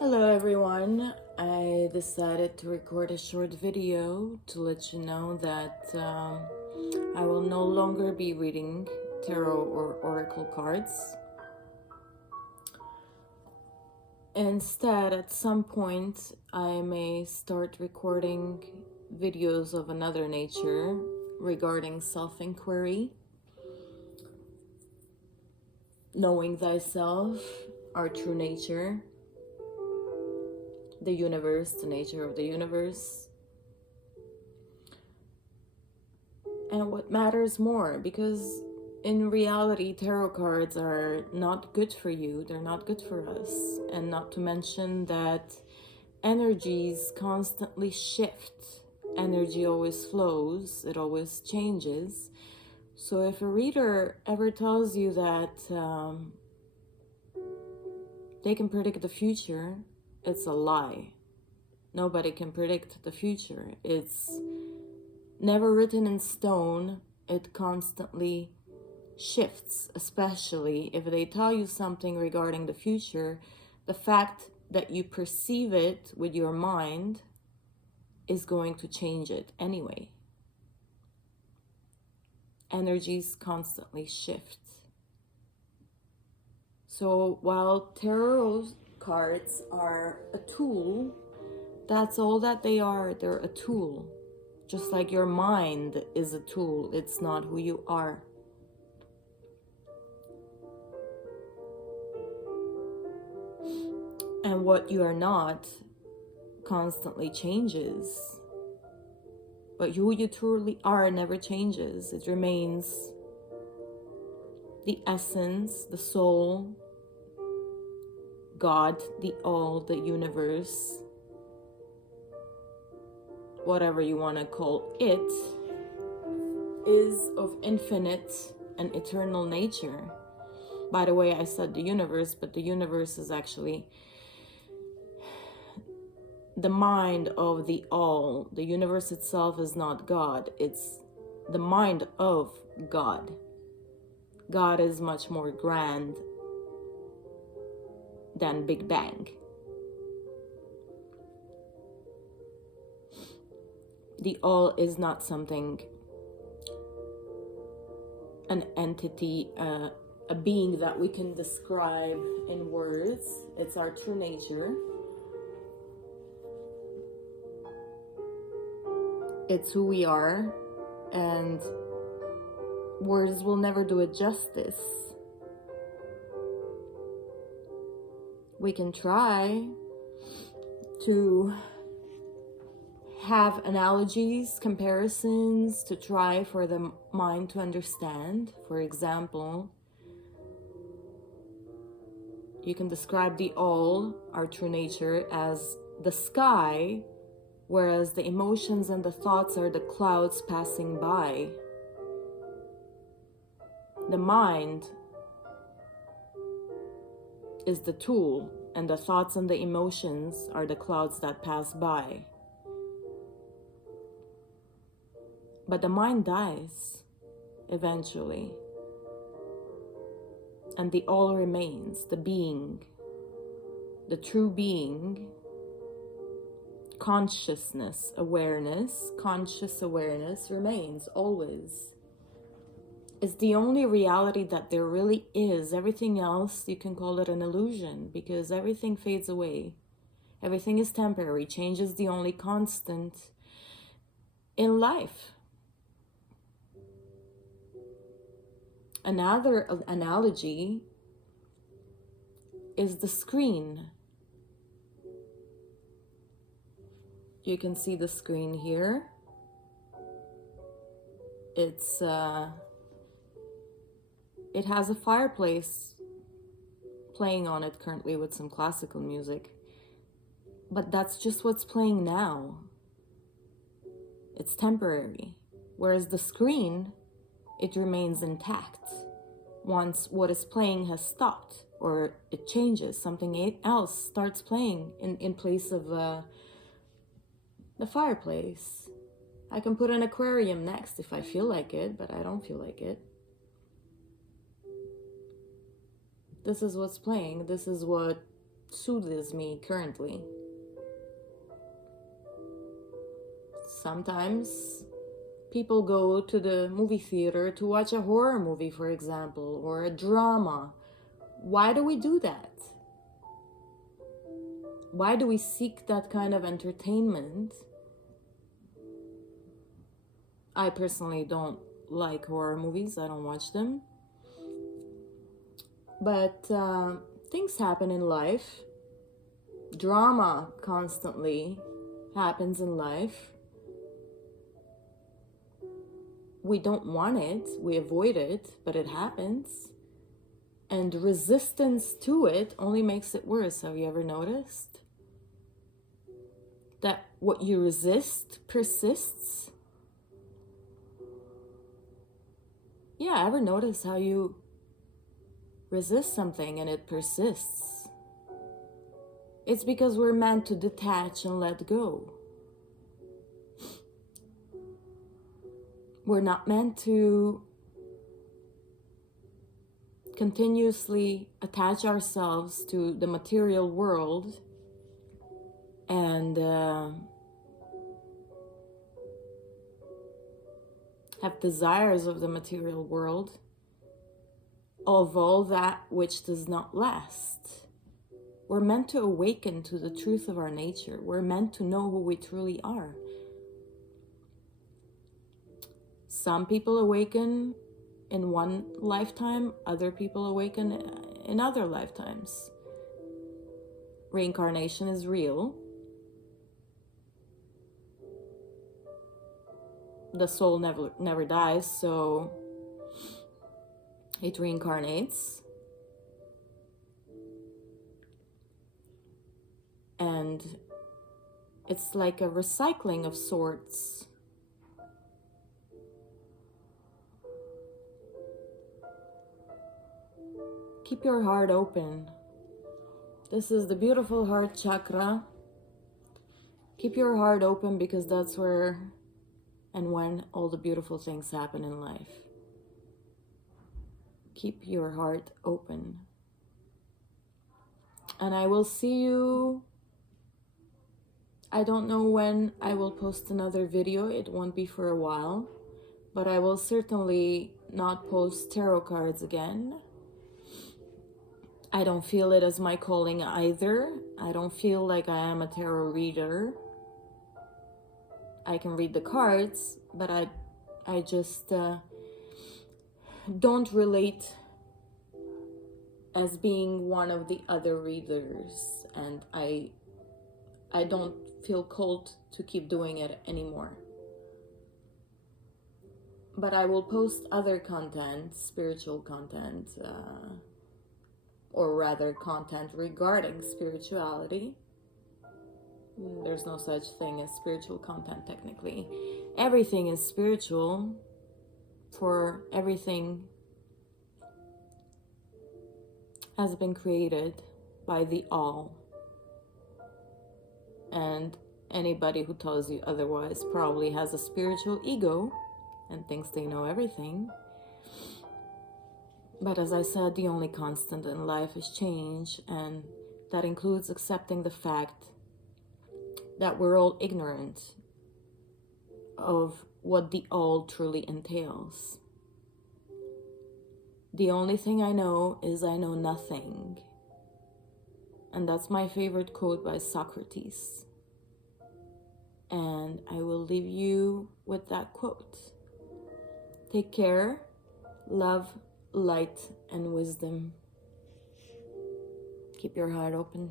Hello everyone, I decided to record a short video to let you know that I will no longer be reading tarot or oracle cards. Instead, at some point, I may start recording videos of another nature regarding self-inquiry, knowing thyself, our true nature, the universe, the nature of the universe, and what matters more, because in reality tarot cards are not good for you, they're not good for us. And not to mention that energies constantly shift, energy always flows, it always changes. So if a reader ever tells you that they can predict the future, it's a lie. Nobody can predict the future. It's never written in stone. It constantly shifts, especially if they tell you something regarding the future. The fact that you perceive it with your mind is going to change it anyway. Energies constantly shift. So while tarot cards are a tool, that's all that they are. They're a tool. Just like your mind is a tool, it's not who you are. And what you are not constantly changes. But who you truly are never changes. It remains the essence, the soul, God, the all, the universe, whatever you want to call it, is of infinite and eternal nature. By the way, I said the universe, but the universe is actually the mind of the all. The universe itself is not God, it's the mind of God. God is much more grand than Big Bang. The all is not something, an entity, a being that we can describe in words. It's our true nature. It's who we are, and words will never do it justice. We can try to have analogies, comparisons, to try for the mind to understand. For example, you can describe the all, our true nature, as the sky, whereas the emotions and the thoughts are the clouds passing by. The mind is the tool, and the thoughts and the emotions are the clouds that pass by. But the mind dies eventually, and the all remains, the being, the true being, consciousness, awareness, conscious awareness remains always. It's the only reality that there really is. Everything else, you can call it an illusion, because everything fades away. Everything is temporary. Change is the only constant in life. Another analogy is the screen. You can see the screen here. It has a fireplace playing on it currently with some classical music. But that's just what's playing now. It's temporary. Whereas the screen, it remains intact. Once what is playing has stopped, or it changes, something else starts playing in place of the fireplace. I can put an aquarium next if I feel like it, but I don't feel like it. This is what's playing. This is what soothes me currently. Sometimes people go to the movie theater to watch a horror movie, for example, or a drama. Why do we do that? Why do we seek that kind of entertainment? I personally don't like horror movies. I don't watch them. But things happen in life. Drama constantly happens in life. We don't want it, we avoid it, but it happens. And resistance to it only makes it worse. Have you ever noticed that what you resist persists? Yeah, ever notice how you resist something and it persists? It's because we're meant to detach and let go. We're not meant to continuously attach ourselves to the material world and have desires of the material world, of all that which does not last. We're meant to awaken to the truth of our nature. We're meant to know who we truly are. Some people awaken in one lifetime, other people awaken in other lifetimes. Reincarnation is real. The soul never dies, so it reincarnates. And it's like a recycling of sorts. Keep your heart open. This is the beautiful heart chakra. Keep your heart open because that's where and when all the beautiful things happen in life. Keep your heart open. And I will see you. I don't know when I will post another video. It won't be for a while. But I will certainly not post tarot cards again. I don't feel it as my calling either. I don't feel like I am a tarot reader. I can read the cards, but I just don't relate as being one of the other readers, and I don't feel called to keep doing it anymore. But I will post other content, spiritual content, or rather content regarding spirituality. There's no such thing as spiritual content technically. Everything is spiritual, for everything has been created by the All. And anybody who tells you otherwise probably has a spiritual ego and thinks they know everything. But as I said, the only constant in life is change, and that includes accepting the fact that we're all ignorant of what the All truly entails. The only thing I know is I know nothing. And that's my favorite quote by Socrates. And I will leave you with that quote. Take care, love, light, and wisdom. Keep your heart open.